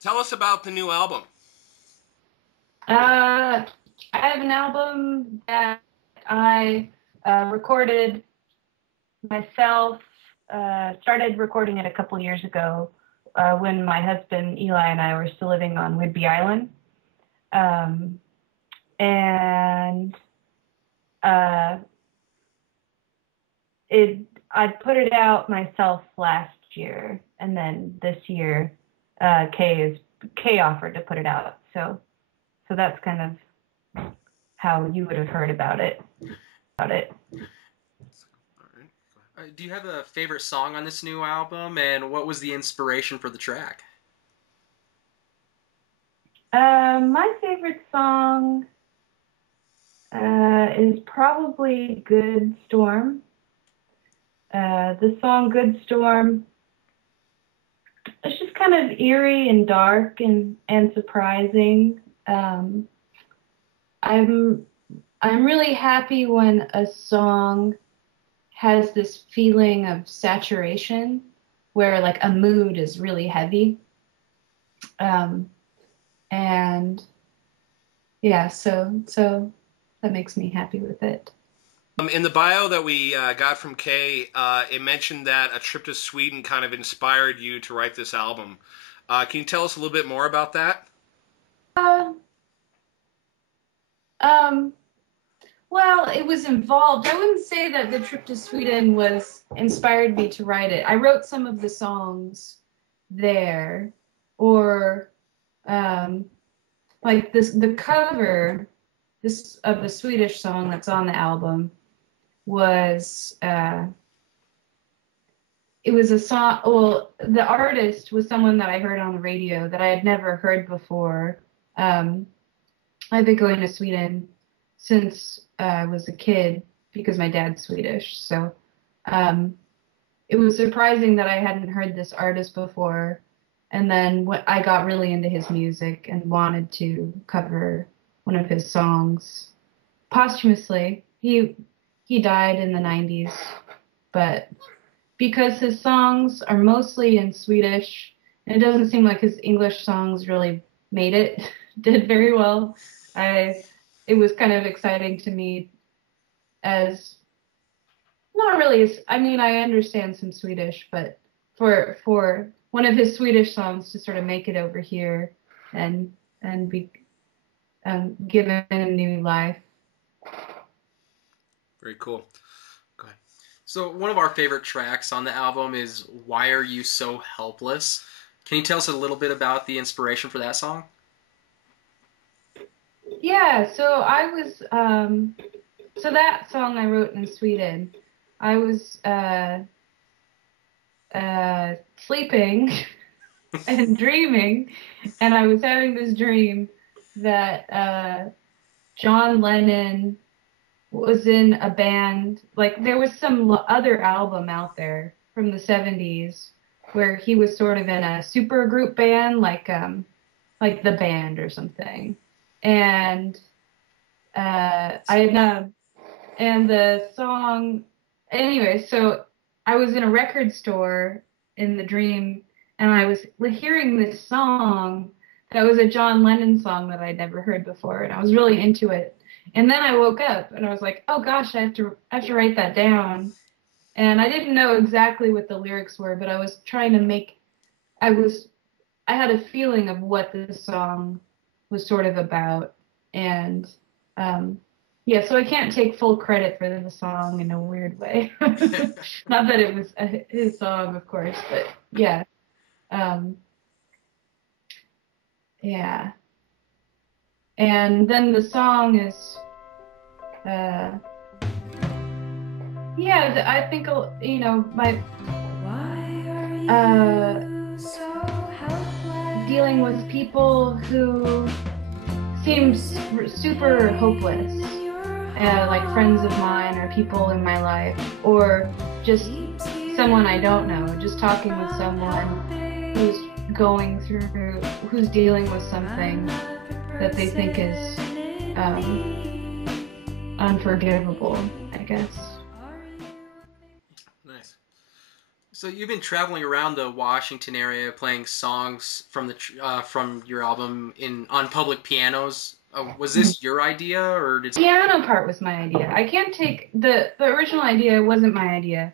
Tell us about the new album. I have an album that I recorded myself. Started recording it a couple years ago when my husband Eli and I were still living on Whidbey Island, and I put it out myself last year, and then this year Kay offered to put it out. So that's kind of how you would have heard about it. Do you have a favorite song on this new album, and what was the inspiration for the track? My favorite song is probably Good Storm. The song Good Storm, it's just kind of eerie and dark and surprising. I'm really happy when a song has this feeling of saturation where like a mood is really heavy. And yeah, so that makes me happy with it. In the bio that we got from Kay, it mentioned that a trip to Sweden kind of inspired you to write this album. Can you tell us a little bit more about that? Well, it was involved. I wouldn't say that the trip to Sweden inspired me to write it. I wrote some of the songs there, or like the cover of the Swedish song that's on the album was it was a song. Well, the artist was someone that I heard on the radio that I had never heard before. I've been going to Sweden since I was a kid because my dad's Swedish. So it was surprising that I hadn't heard this artist before. And then I got really into his music and wanted to cover one of his songs posthumously. He died in the 90s, but because his songs are mostly in Swedish, and it doesn't seem like his English songs really did very well. It was kind of exciting to me as not really. I mean, I understand some Swedish, but for one of his Swedish songs to sort of make it over here and be given a new life. Very cool. Go ahead. So one of our favorite tracks on the album is "Why Are You So Helpless?" Can you tell us a little bit about the inspiration for that song? Yeah, so I was, so that song I wrote in Sweden. I was sleeping and dreaming, and I was having this dream that John Lennon was in a band. Like there was some other album out there from the 70s where he was sort of in a super group band, like The Band or something. And and the song, anyway, so I was in a record store in the dream, and I was hearing this song that was a John Lennon song that I'd never heard before, and I was really into it. And then I woke up, and I was like, oh gosh, I have to write that down. And I didn't know exactly what the lyrics were, but I was trying to I had a feeling of what this song was sort of about. And yeah, so I can't take full credit for the song in a weird way. Not that it was his song, of course, but yeah. Yeah. And then the song is, yeah, I think, you know, dealing with people who seem super hopeless, like friends of mine or people in my life, or just someone I don't know, just talking with someone who's dealing with something that they think is unforgivable, I guess. Nice. So you've been traveling around the Washington area playing songs from from your album on public pianos. Was this your idea, or did Piano part was my idea. I can't take the original idea wasn't my idea.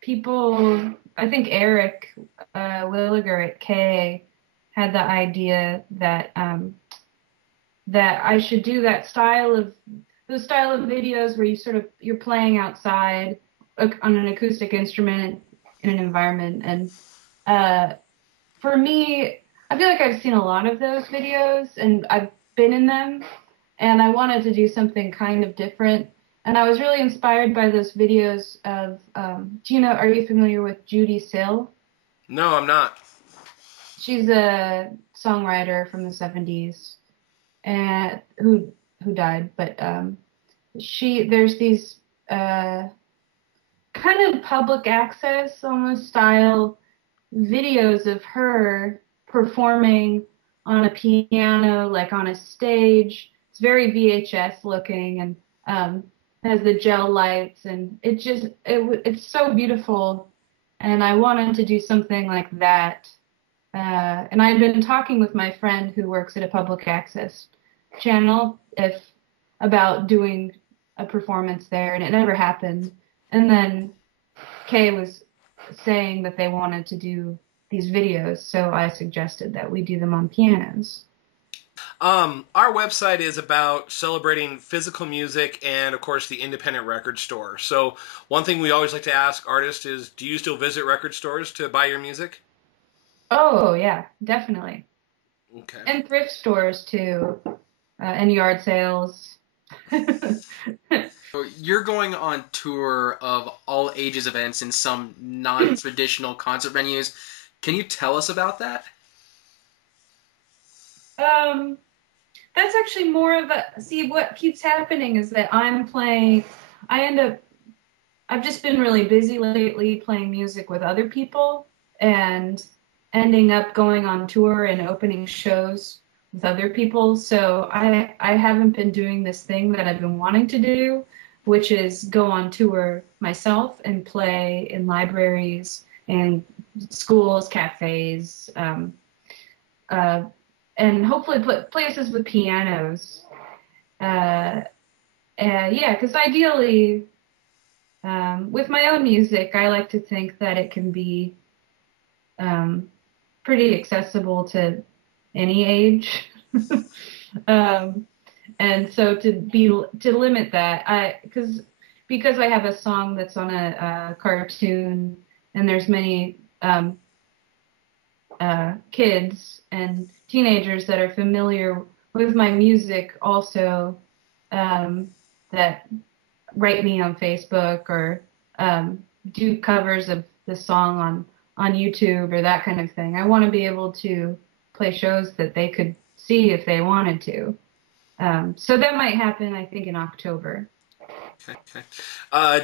People, I think Eric Williger at K had the idea that that I should do those style of videos where you're playing outside on an acoustic instrument in an environment. And for me, I feel like I've seen a lot of those videos and I've been in them, and I wanted to do something kind of different. And I was really inspired by those videos of, are you familiar with Judy Sill? No, I'm not. She's a songwriter from the 70s and who died, but there's these kind of public access almost style videos of her performing on a piano, like on a stage. It's very VHS looking and has the gel lights, and it's so beautiful. And I wanted to do something like that. And I had been talking with my friend who works at a public access channel about doing a performance there, and it never happened. And then Kay was saying that they wanted to do these videos, so I suggested that we do them on pianos. Our website is about celebrating physical music and, of course, the independent record store. So one thing we always like to ask artists is, do you still visit record stores to buy your music? Oh, yeah, definitely. Okay. And thrift stores, too, and yard sales. So you're going on tour of all ages events in some non-traditional concert venues. Can you tell us about that? That's actually more of what keeps happening is that I've just been really busy lately playing music with other people and ending up going on tour and opening shows with other people. So I haven't been doing this thing that I've been wanting to do, which is go on tour myself and play in libraries and schools, cafes, and hopefully places with pianos. Because ideally, with my own music, I like to think that it can be pretty accessible to any age. And so to limit that, because I have a song that's on a cartoon, and there's many kids and teenagers that are familiar with my music also, that write me on Facebook or do covers of the song on YouTube or that kind of thing. I want to be able to play shows that they could see if they wanted to. So that might happen, I think, in October. Okay.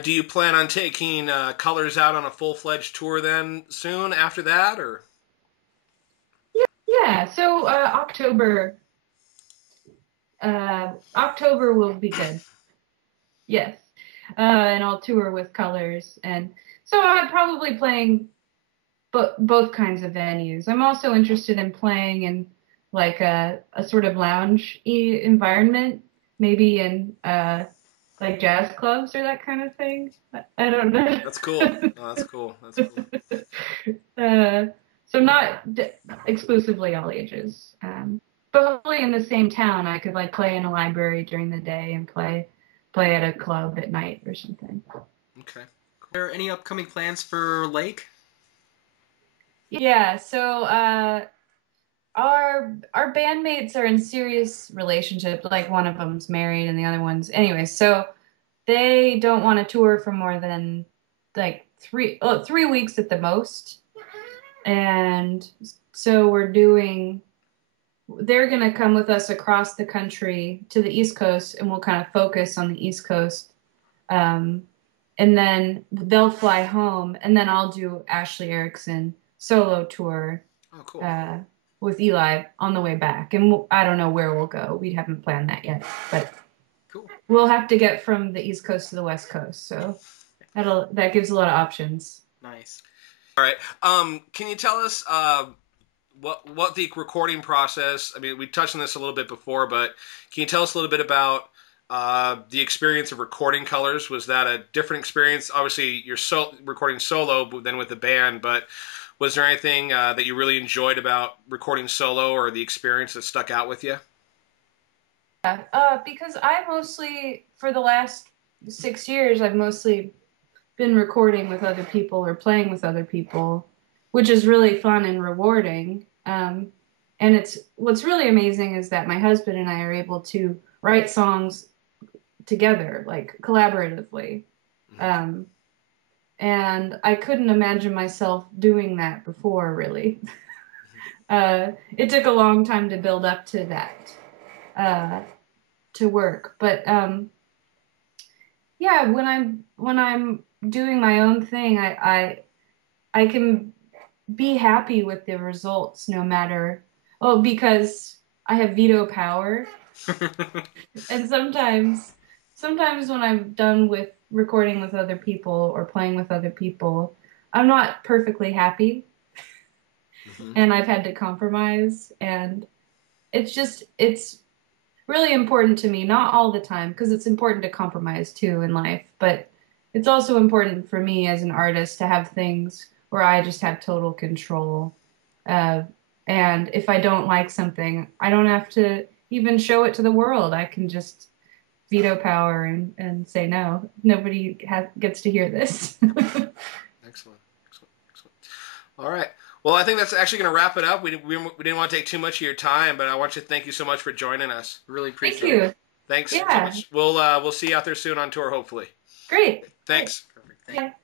Do you plan on taking Colors out on a full-fledged tour then soon after that, or? Yeah. So October will be good. Yes. And I'll tour with Colors, and so I'm probably playing both kinds of venues. I'm also interested in playing in like a sort of lounge-y environment, maybe in like jazz clubs or that kind of thing. I don't know. That's cool. Oh, that's cool. That's cool. So not exclusively all ages, but hopefully in the same town I could like play in a library during the day and play at a club at night or something. Okay. Are there any upcoming plans for Lake? Yeah. So our bandmates are in serious relationships. Like one of them's married and the other one's anyway. So they don't want to tour for more than like 3 weeks at the most. And so they're going to come with us across the country to the East Coast, and we'll kind of focus on the East Coast. And then they'll fly home, and then I'll do Ashley Eriksson solo tour. Oh, cool. With Eli on the way back. And I don't know where we'll go. We haven't planned that yet, but cool. We'll have to get from the East Coast to the West Coast. So that gives a lot of options. Nice. All right. Can you tell us what the recording process? I mean, we touched on this a little bit before, but can you tell us a little bit about the experience of recording Colors? Was that a different experience? Obviously, you're recording solo than with the band, but was there anything that you really enjoyed about recording solo, or the experience that stuck out with you? Because I mostly, for the last 6 years, I've mostly been recording with other people or playing with other people, which is really fun and rewarding. And what's really amazing is that my husband and I are able to write songs together, like collaboratively. And I couldn't imagine myself doing that before, really. It took a long time to build up to that, to work. But yeah, when I'm doing my own thing, I can be happy with the results no matter. Oh, because I have veto power, and sometimes when I'm done with recording with other people or playing with other people, I'm not perfectly happy, and I've had to compromise, and it's really important to me, not all the time, because it's important to compromise too in life, but it's also important for me as an artist to have things where I just have total control. And if I don't like something, I don't have to even show it to the world. I can just veto power and say no. Nobody gets to hear this. Excellent. All right. Well, I think that's actually going to wrap it up. We didn't want to take too much of your time, but I want to thank you so much for joining us. Really appreciate Thank you. it. Thanks so much. We'll see you out there soon on tour, hopefully. Great. Thanks. Perfect. Thank you. Bye.